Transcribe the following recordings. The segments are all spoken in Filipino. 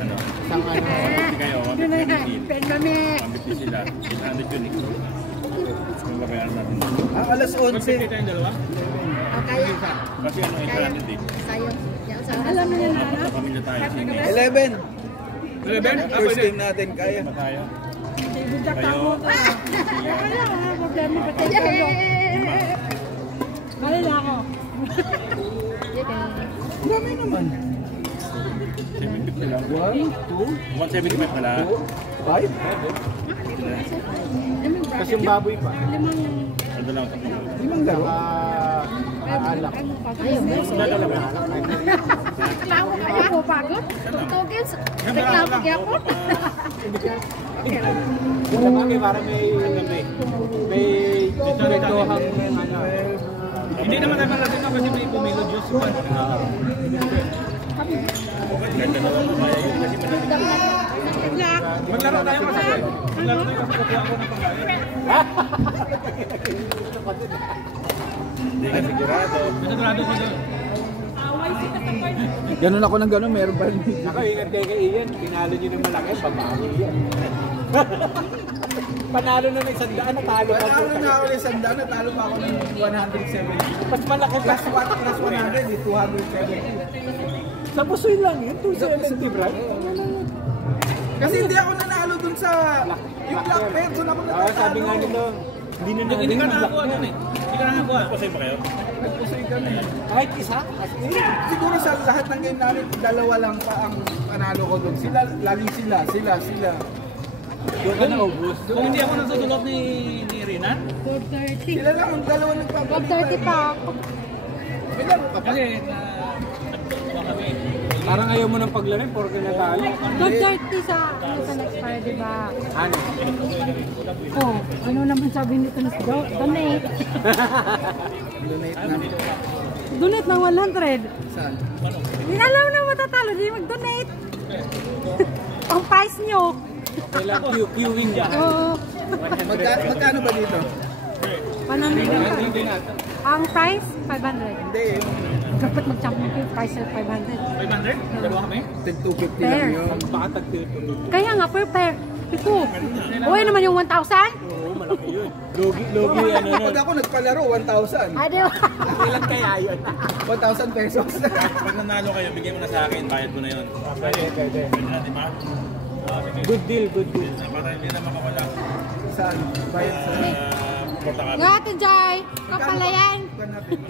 ano? Isang ano? Kayo, 150 sila. 800 yun eh. Yung babayaran natin. Alas 11. Tayong dalawa? Kaya. Kasi ano, 800 eh. Sayo. Alam mo yan, Nana? Pamilya tayo. 11. 11? First time natin, kaya. Pa tayo. Budak ka mo ka. Wala ka, problema pa tayo. Mali na ako. Dami naman. 750 lang. 1, 2, 175 pala. 5. Kasi yung baboy pa. Ano lang ito? Limang laro. Alak. Reklamo kaya ako pagod? Tugtugin. Reklamo kaya ako? Wala bagay para may direktohang Hindi naman naman natin kasi may pumilo Diyos pa. Ganda naman mamaya yun kasi maglaro tayo masakit. Maglaro tayo kasi kukuha ako ng pangkain. Hindi ka sigurado. Sigurado sila. Ganun ako ng ganun, meron pa rin. Ako, ingat kayo kay Ian. Pinalo nyo ng malaki, babago yan. Panalo na ng 100, natalo pa po. Panalo na ako ng 100, natalo pa ako ng 170. Mas malaki pa. Plus 100, 270. Sa pusoy lang yun, 270, bro. Kasi hindi ako nanalo dun sa yung black pair, dun ako nanalo. Sabi nga nito, hindi ka nakakuha nun eh. Hindi ka nakakuha. Pusay pa kayo? Nagpusoy kami. Kahit isa? Siguro sa lahat ng game namin, dalawa lang pa ang panalo ko dun. Sila, laging sila. Doon ka naubos. Kung hindi ako nasusulot ni Rinan? 4:30. Sila lang ang dalawa nagpapalitan. 4:30 pa ako. May laro ka pa? Kasi nagtuwa kami. Parang ayaw mo ng paglaro, porque natalo. 4:30 sa next Friday, di ba? Ano? Oh, ano naman sabi nito na donate. Donate na. Donate ng 100. Saan? Alam na matatalo, di mag-donate. Ang price nyo. Kailang queuing dyan. Oo. Magkano ba dito? Ang price, 500. Hindi. Dapat mag-champion yung price ng 500. 500? Dalawa kami? Tig 250 lang yun. Baka tagtito. Kaya nga, per pair. Ito. Uy naman yung 1,000? Oo, malaki yun. Logi, ano nun. Pag ako nagpalaro, 1,000. Ah, di ba? Kailan kaya yun? 1,000 pesos. Pag nanalo kayo, bigyan mo na sa akin, bayad ko na yun. Pwede. Pwede na, di ba? Good deal. Para hindi na makawala. Saan? Bayad sa... Porta ka. Nga, Ate Jai. Kapalayan.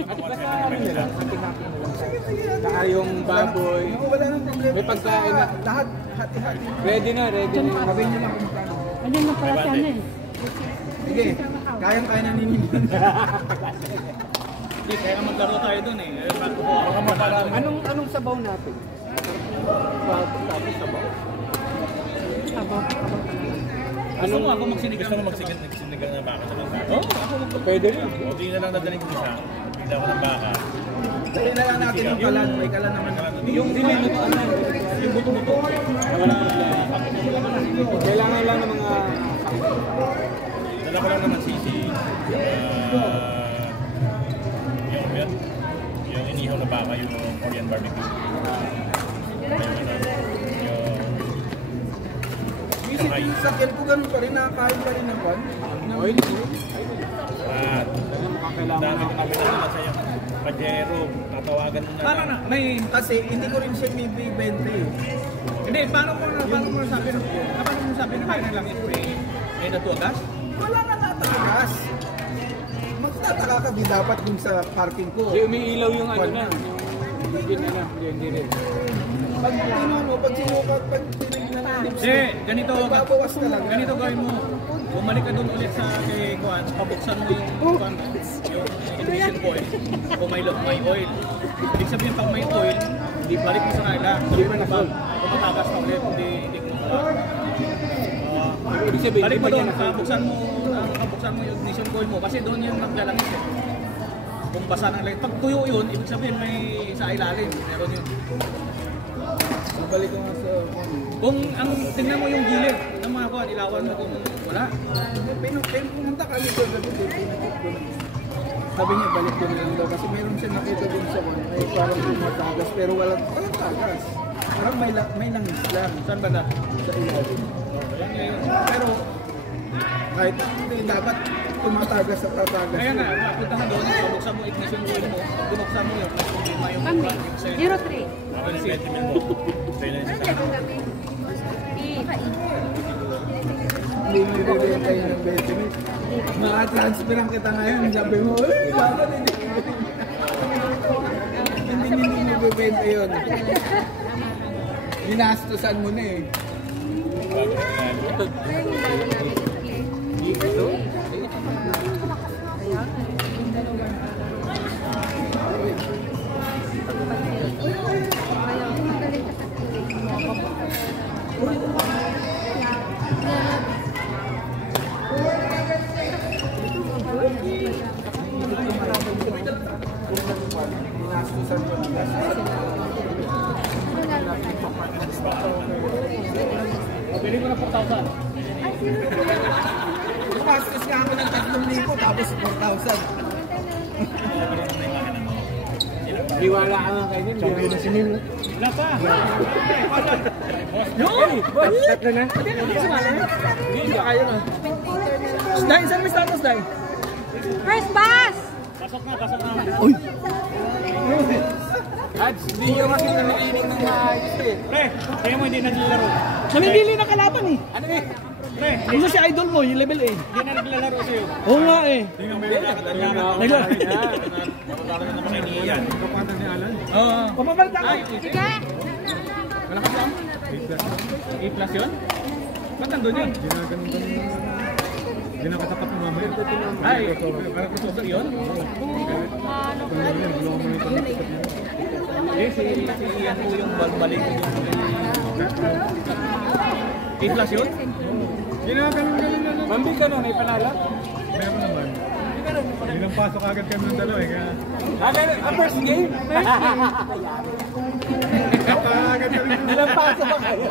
At basta ano nila, hati-hati nila. Saka yung baboy. Wala nang problema. May pagkain na. Lahat, hati-hati. Ready na. Sabihin nyo lang kung magkano. Ano yung pala siya na eh. Sige, kayang-kaya na nininin. Hindi, kaya maglaro tayo dun eh. Baka maparami. Anong sabaw natin? Tapos sabaw. Sabaw. Gusto mo ako magsinigang na baka sa bangka? Oo, ako Pwede rin. O di na lang dadaling ko isa. Bigla ko ng baka. Dali na lang natin yung kalan. May kalan naman. Yung buto-buto. Wala problema. Kailangan lang ng mga... Dala ko lang naman sisi. Yung inihaw na baka, yung Korean barbecue. Yung sakyan ko ganun pa rin, nakakain pa rin naman. Oil. At dami ko kami na sa'yo. Pajero, tatawagan mo na. Para na, may... Kasi hindi ko rin siya may bibente eh. Hindi, paano mo sabi na kaya lang ito may natugas? Wala nga natakas. Magtataka ka, di dapat dun sa parking ko. Hindi umiilaw yung ano na. Hindi rin. Pag sinukat, pag tinignan na Hindi, ganito. babawas ka lang. Ganito gawin mo. Bumalik ka doon ulit sa kay Kuan, pabuksan mo yung Kuan, yung ignition coil. Kung may oil. Ibig sabihin pag may oil, hindi balik mo sa kanila. Hindi mo na ba? Kung matagas ka ulit, hindi ko Ibig sabihin, balik mo doon, pabuksan mo yung ignition coil mo kasi doon yung naglalangis eh. Kung basa ng light, pag tuyo yun, ibig sabihin may sa ilalim. Meron yun. Balik ko nga sa... Kung ang tingnan mo yung gilid ng mga kuwan, ilawan mo kung wala. Pumunta kami doon, sabi niya balik ko na lang daw kasi meron siya nakita din sa kanya ay parang tumatagas pero walang tagas. Parang may langis lang. Saan ba na? Sa ilalim. Pero, kahit dapat tumatagas sa tatagas. Kaya nga, punta ka doon, pabuksan mo ignition coil mo, pag binuksan mo yun, problema yung Kami. running cell. 03. Hindi nire-renta yun ng 20 minutes. Maka-transferan kita ngayon. Sabi mo, dapat hindi mo bibenta yun. Ginastusan mo na eh. Ito? Ginastusan mo na. Pili ko na 4,000. Gumastos nga ako ng 3,000 tapos 4,000. Liwala ka nga kayo din. Sabi na sinil. Wala pa. Boss, tatlo na. Hindi ka kayo na. Dahil saan may status dahil? First bus! Pasok na, pasok na. Uy! Ads, hindi nyo kasi namiinig ng maayos eh. Pre, kaya mo hindi naglalaro. Namimili ng kalaban eh. Ano eh? Pre, Isa si idol mo, yung level A. hindi na naglalaro sa'yo. Oo nga eh. Tingnan mo yung lakad niya. Naglalaro na kami ni Ian. Kapatid ni Alan. Oo. Papabalta ka. Sige! Malakas lang. 8 plus yun? Ba't nandun yun? Hindi nakatapat ng mamaya. Ay, parang crossover yun? Eh, si Ian po yung balik ko yung 8 plus yun? Ginaganon-ganon na. Mambi ka nun, may panala? Meron naman. Ilang pasok agad kami ng dalawa eh. Kaya... First game? Agad kami ng Ilang paso ba kayo?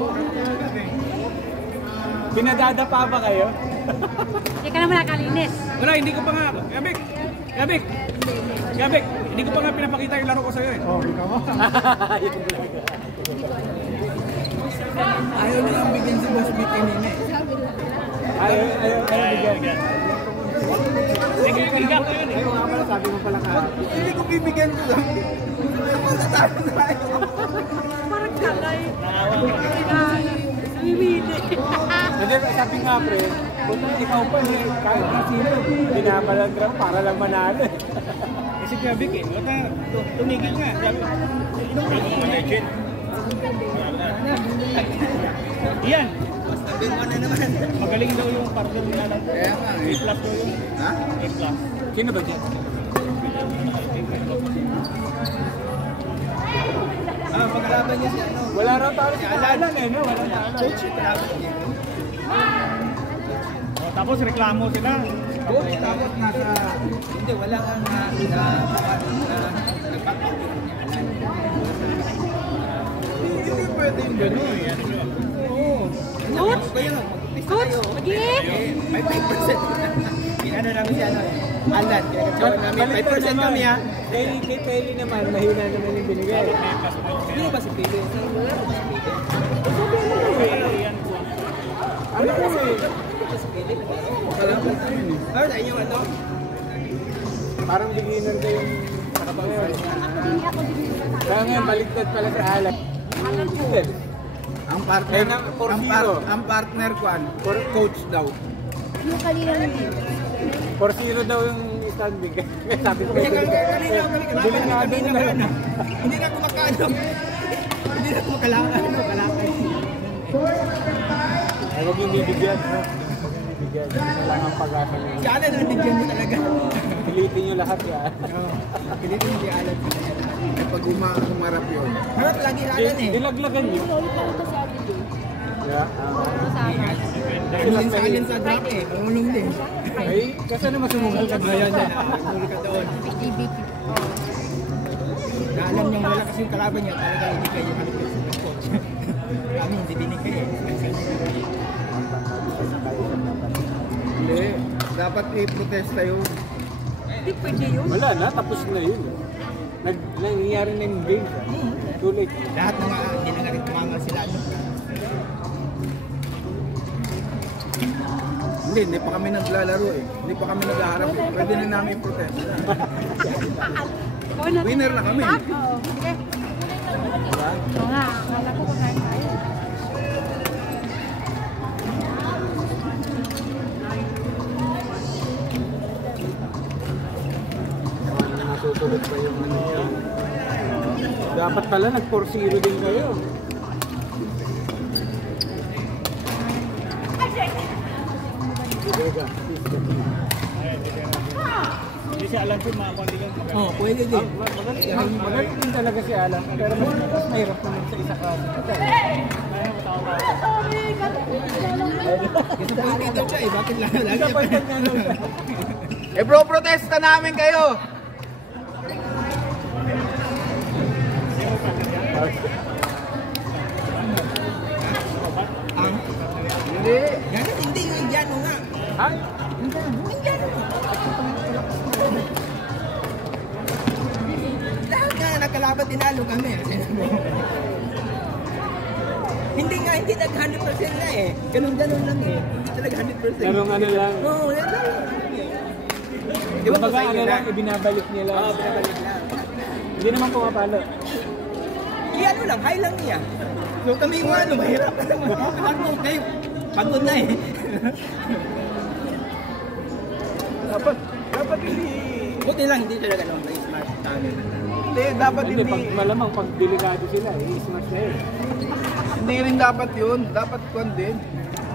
Pinadadapa ba kayo? Hindi ka naman nakalinis. Wala, hindi ko pa nga. Gabik! Gabik! Gabik! Hindi ko pa nga pinapakita yung laro ko sa'yo eh. Oh, ikaw mo. Ayaw nilang bigyan si Boss Beat kanina eh. Ayaw bigyan. Sige, higap ko yun eh. Ayaw nga pala, sabi mo pala ka. Hindi ko bibigyan ko lang. Matatalo na tayo. Parang kalay. Namimili. Hindi, sabi nga pre, kung ikaw pa eh, kahit na sino, binabalag lang para lang manalo. Kasi Gabik eh. Wala, tumigil nga. Legend. Iyan. Magaling daw yung partner na lang. Kaya nga eh. 8 plus daw yun. Ha? 8 plus. Sino ba dyan? Pagkalaban niya si ano. Wala raw talo si Alan eh, no? Wala talo. Coach, pagkalaban niya. Oh, tapos reklamo sila. Coach, tapos nasa... Hindi, wala kang hindi pwede yung gano'n. Good? Good? Mag-iip? May 5%. Ano namin si ano eh. Alan, kaya namin 5% kami ha. Kay Peli naman, mahina naman yung binigay. Hindi ba si Pili? Ano po eh? Kalaban namin eh. Ah, sa inyo ano? Parang beginner ka yung nakapangayon. Kaya ngayon, baliktad pala sa Alan. Good. Ang partner, Eh, ng 4-0. ang partner ko ano, coach daw. Yung kanina hindi. 4-0 daw yung standing. Sabi ko kayo, Delikado na yun. Hindi na kumakano. Hindi na kumakalakay. ay huwag yung bibigyan. No? Bibigyan. Kailangan ang pag-asa nyo. Si Alan ang bigyan mo talaga. Pilitin nyo lahat yan. Pilitin mo si Alan. Pag umarap yun. Harap lagi Alan eh. Dilaglagan nyo. Yeah. Dahil sa Alan sa drop eh. Pangulong din. Ay, kasi naman sumugal ka doon. Ayan na. Pangulong ka doon. Alam niyang wala kasi yung kalaban niya. Talaga hindi kayo kalipit sa coach. Kami hindi binigay eh. Hindi. Dapat i-protesta yun. Hindi pwede yun. Wala na, tapos na yun. Nangyayari na yung game. Too late. Lahat ng hindi na nga rin tumama kasi hindi pa kami naglalaro eh. Hindi pa kami naghaharap eh. Pwede na namin protesta. Winner na kami. Oo. Sige. Diba? Oo nga. Akala ko kakain tayo. Nasusunod pa yung ano niya. Dapat pala nag 4-0 din kayo. Hindi siya alam kung makakundi yung Oh, pwede din. Magaling din talaga si Alan. Pero mas mahirap naman sa isa ka. Kasi bakit daw siya eh? Bakit lagi Dapat nagano siya. Eh bro, protesta namin kayo! Hindi. Hindi, yung Indiano nga. Ha? Lahat nga, nakalaban tinalo kami. Hindi nga, hindi nag-100% na eh. Ganun-ganun lang eh. Hindi talaga 100%. Merong ano lang. Oo, yan lang. Iwan ko Baga sa inyo ano na. lang, ibinabalik niya lang. Oo, pinabalik lang. Hindi naman pumapalo. Ano lang, high lang niya. So kami yung ano, mahirap na naman. Pagod kayo. Pagod na eh. Dapat hindi. Buti lang, hindi talaga naman may smart tayo. Hindi, dapat Hindi, pag malamang pag delikado sila, i-smash na yun. Hindi rin dapat yun. Dapat kung din.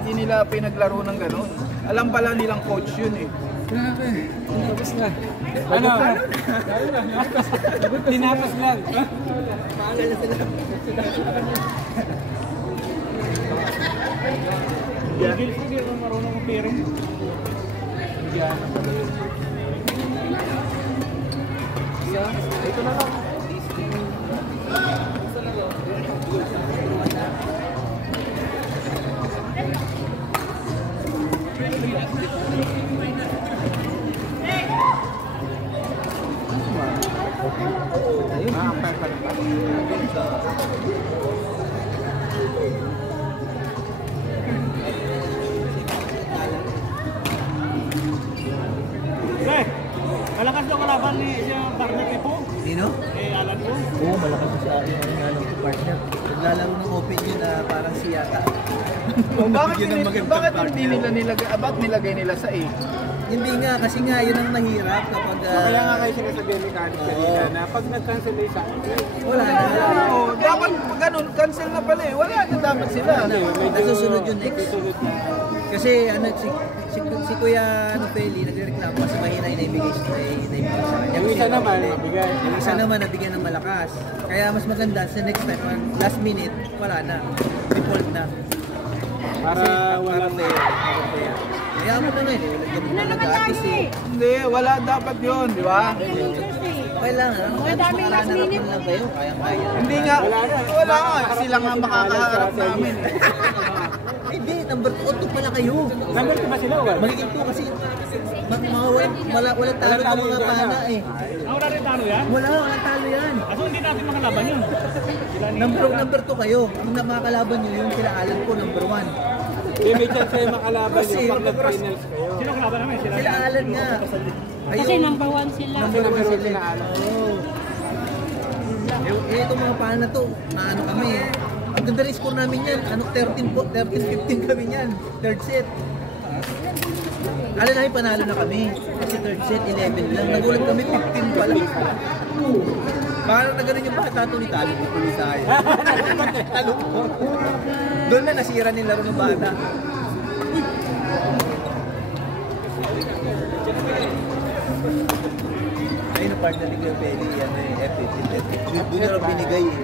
Hindi nila pinaglaro ng gano'n. Alam pala nilang coach yun eh. Grabe. Tapos na. Ano? Tinapos lang. Paagal na sila. Gills ko hindi marunong ng piring. Yan. Ito na lang. Ayun, ampere pa rin ba? Pre, malakas daw kalaban ni siya partner ni Po. Sino? Alan Po. Oo, malakas sa akin ang ano ko partner. Naglalaro ng open yun na parang si Yata. Bakit hindi nila nilagay, bakit nilagay nila sa A? Hindi nga, kasi nga yun ang mahirap kapag... Kaya nga kayo sinasabihan ni Kanis kanina na pag nag-cancel na isa, wala na. Oo, dapat pag ganun, cancel na pala eh. Wala na dapat sila. Nasusunod yun next. susunod na. Kasi ano, si Kuya ano, Feli nagreklamo kasi mahina yung naibigay sa kanya. Yung isa naman, mabigay. Yung isa naman nabigyan ng malakas. Kaya mas maganda sa next time, last minute, wala na. Default na. Para walang na yun. Kaya mo naman eh. Ano naman lagi eh? Hindi, wala dapat yun, di ba? Kailangan. Ang daming last minute. lang kayo, kaya. Hindi nga, wala nga. Sila nga makakaharap namin. Hindi, number 2 pala kayo. Number 2 ba sila o Magiging 2 kasi walang talo ng mga pana eh. Wala rin talo yan? Walang talo yan. Aso hindi natin makalaban yun. Number 2 kayo. Ang makakalaban nyo yung sila Alan ko, number 1. may chance kayo makalaban Kasi, yung pag nag-finals kayo. Sino kalaban namin? Sila Alan nga. Kasi number 1 sila. Kasi number 1 sila Alan. Oo. Itong mga pana to, na ano kami eh. Ang ganda rin score namin yan. Ano, 13-15 kami yan. Third set. Alam namin panalo na kami. Kasi third set, 11 lang. Nagulat kami, 15 pala. Parang na ganun yung bata to ni Talo. Di tuloy tayo. Doon na nasira nila rin ng bata. Ayun ang partner ni Kuya Peli, ano eh, F15. Doon niya raw binigay eh.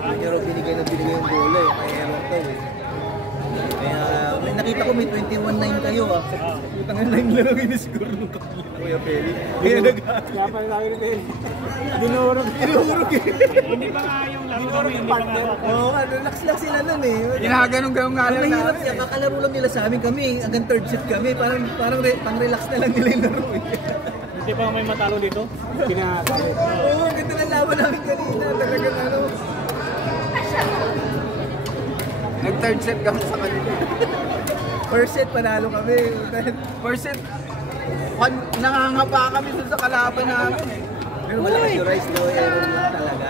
Doon niya raw binigay yung bola eh. Kaya ewan daw eh. Kaya nakita ko may 21-9 kayo ah. Putang na 9 lang ang in-score nung Kuya Peli. Kaya Kaya pala tayo rin eh. Dinurog. Dinurog eh. Hindi ba nga yung laro kami? Hindi ba nga? Oo, relax lang sila nun eh. Ginaganong-ganong nga lang Mahirap siya, kakalaro lang nila sa amin kami. Hanggang third set kami. Parang pang-relax na lang nila yung laro eh. Hindi pa may matalo dito? Pinakakali. Oo, ganda ng laban namin kanina. Talagang ano. Nag-third set kami sa kanila. First set, panalo kami. First set, nangangapa kami dun sa kalaban namin eh. Pero malakas yung rice daw, Aaron lang talaga.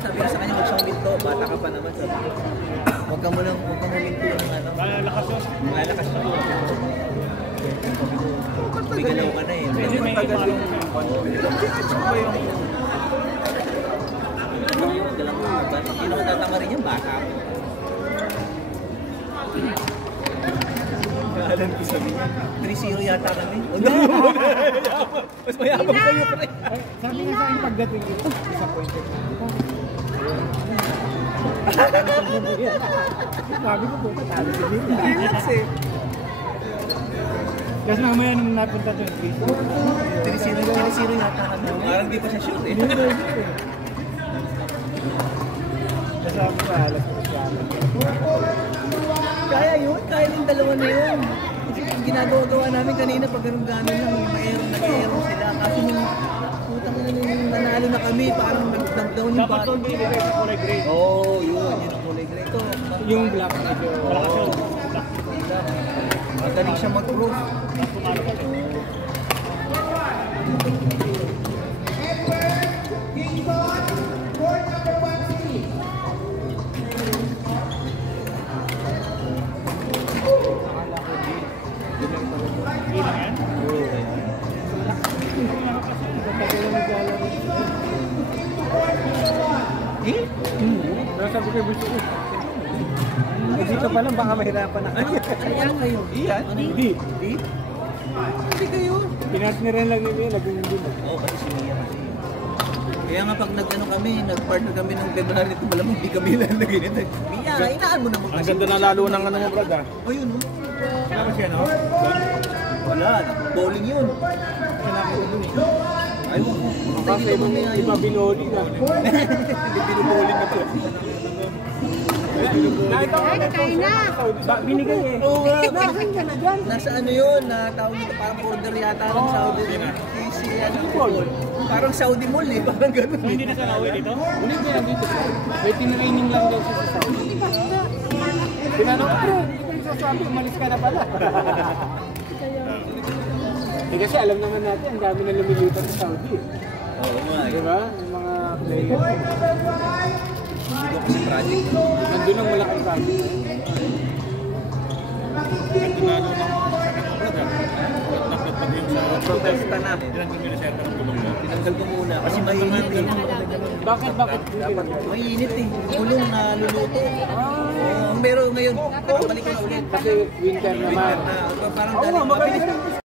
Sabi ko sa kanya, huwag siyang minto, bata ka pa naman. Sabi ko, huwag ka mo minto ng ano. Malalakas yun. Malakas pa yun. May galaw ka na eh. Medyo may Tagal ipalo. Sinatch ba yung... Yung galaw mo, hindi naman tatama rin yung baka. Alam ko sabi niya, 3-0 yata kami. Mas mayabang kayo pre. Sabi nga sa akin pagdating dito, disappointed na ako. Sabi ko po, talo si Lina. Relax eh. Kasi mamaya nung napunta doon, 3-0 yata kami. Parang di pa siya shoot eh. kasi ako sa alas ko siya. Kaya yun, kaya yung dalawa na yun. Kasi yung ginagawa namin kanina pag ganun lang, may nag-aero sila. Kasi yung putang na nung nanalo na kami, parang nag-down yung Dapat doon din sa kulay gray. Oo, yun ang kulay gray. Ito, Yung black medyo... Malakas yun. magaling siya mag-proof. Pero sabi ko, gusto ko. Dito pa lang, baka mahirapan na kayo. Ano kayo? Iyan? Hindi. Hindi kayo. Pinatniran lang nila, naging hindi mo. Oo, kasi siniya kasi. Kaya nga pag nag-ano kami, nag-partner kami ng February ito, malamang di kami lalagay nito. Mia, inaan mo naman Ang kasi. ganda na lalo ng ano mo, brad ah. Ayun, no? Kailangan siya, no? Wala, bowling yun. Kailangan ko dun eh. Ayun, Kasi iba binoli na. hindi pinubowling na to. Nakita ko Ay, kain na. binigay eh. Oo nga. Nasaan ka na dyan? Nasa ano yun, na tawag nito parang order yata ng Saudi. Easy, ano, football. Parang Saudi mall eh, parang ganun eh. Hindi na siya nauwi dito? Hindi kaya dito. May tinraining lang daw siya sa Saudi. Tinanong ko, bro, hindi ko sasabi, umalis ka na pala. Eh kasi alam naman natin, ang dami na lumilipat sa Saudi. Oo nga. Di ba? Yung mga player. Hindi ko kasi project. Nandun ang malaking project. Ganda na lalo ng brad ah. Nagpagpag yung sa Protesta na. Ilan kami na siya ng tulong mo? Tinanggal ko muna kasi mainit eh. Bakit? Mainit eh. Gulong na luluto. Pero ngayon, balik ko na ulit. Kasi winter naman. Winter na. Parang Oo nga, galing. mabilis.